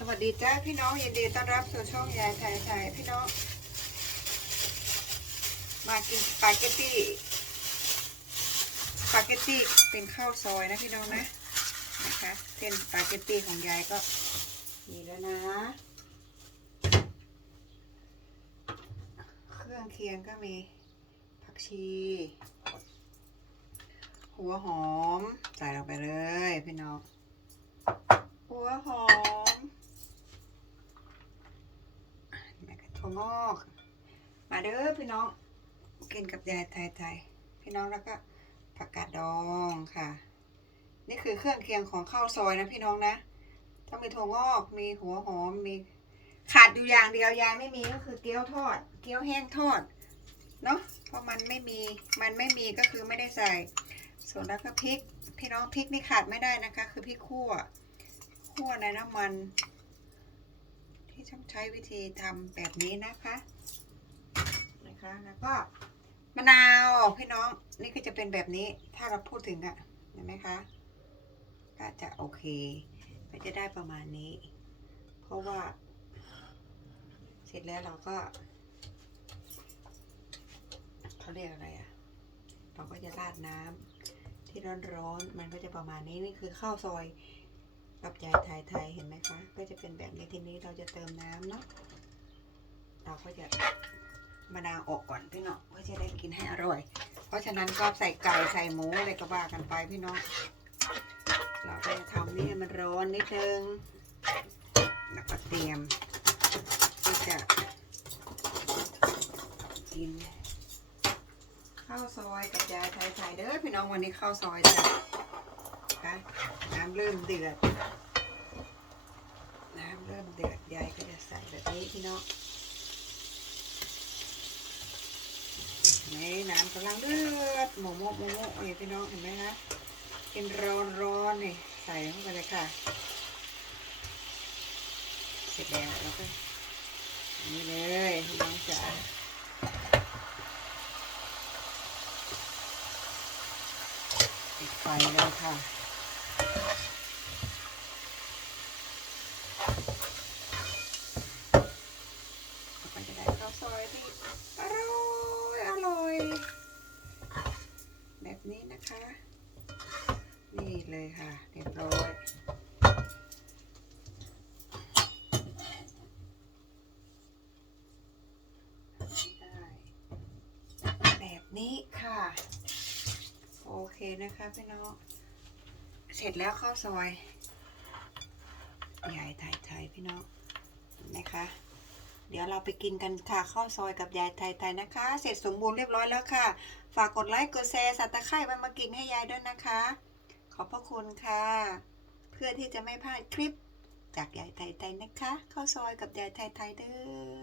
สวัสดีจ้าพี่น้องยินดีต้อนรับสู่ช่องยายไทยไทยพี่น้อง มากินสปาเกตตี้สปาเกตตี้เป็นข้าวซอยนะพี่น้องนะนะคะเส้นสปาเกตตี้ของยายก็มีแล้วนะ เครื่องเคียงก็มีผักชี หัวหอม ใส่ลงไปเลยพี่น้อง หัวหอมแม่กระถั่ วงอก มาเด้อพี่น้องกินกับยายไทยๆพี่น้องแล้วก็ผักกาดดองค่ะ นี่คือเครื่องเคียงของข้าวซอยนะพี่น้องนะ ต้องมีถั่วงอก มีหัวหอม มีขาดอยู่อย่างเดียวยายไม่มีก็คือเกี๊ยวทอด เกี๊ยวแห้งทอด เนาะเพราะมันไม่มี มันไม่มีก็คือไม่ได้ใส่ ส่วนแล้วก็พริก พี่น้องพริกนี่ขาดไม่ได้นะคะ คือพริกขั่วคั่วในน้ำมัน ที่ต้องใช้วิธีทำแบบนี้นะคะนะคะแล้วก็มะนาวพี่น้องนี่ก็จะเป็นแบบนี้ถ้าเราพูดถึงอะเห็นไหมคะก็จะโอเคก็จะได้ประมาณนี้ เพราะว่า เสร็จแล้วเราก็เขาเรียกอะไรอะเราก็จะราดน้ำที่ร้อนๆมันก็จะประมาณนี้นี่คือข้าวซอย กับยายไทยไทยเห็นไหมคะ ก็จะเป็นแบบนี้ทีนี้เราจะเติมน้ำเนาะเราก็จะมะนาวออกก่อนพี่น้องเพื่อจะได้กินให้อร่อย เพราะฉะนั้นก็ใส่ไก่ใส่หมูอะไรก็ว่ากันไปพี่น้องเราก็จะทำนี่มันร้อนนิดนึงแล้วก็เตรียมที่จะกินข้าวซอยกับยายไทยไทยเด้อพี่น้องวันนี้ข้าวซอยจ้ะ นะคะ น้ำเริ่มเดือด น้ำเริ่มเดือดยายก็จะใส่แบบนี้พี่น้องนี่น้ำกำลังเดือดโมโมโมโมนี่พี่น้องเห็นไหมคะเป็นร้อนร้อนนี่ใส่เข้าไปเลยค่ะ เสร็จแล้วเราก็นนี่เลยพี่น้องจ๋าปิดไฟแล้วค่ะ มันจะได้ข้าวซอยที่อร่อยอร่อย แบบนี้นะคะ นี่เลยค่ะเรียบร้อยได้แบบนี้ค่ะ โอเคนะคะพี่น้องเสร็จแล้วข้าวซอยใหญ่ไทยไทยๆพี่น้องนไหมคะ เดี๋ยวเราไปกินกันค่ะข้าวซอยกับยายไทยๆนะคะ เสร็จสมบูรณ์เรียบร้อยแล้วค่ะ ฝากกดไลค์กดแชร์สัตะไคร้ไวมากินให้ยายด้วยนะคะ ขอบพระคุณค่ะ เพื่อที่จะไม่พลาดคลิปจากยายไทยๆนะคะข้าวซอยกับยายไทยๆเด้อ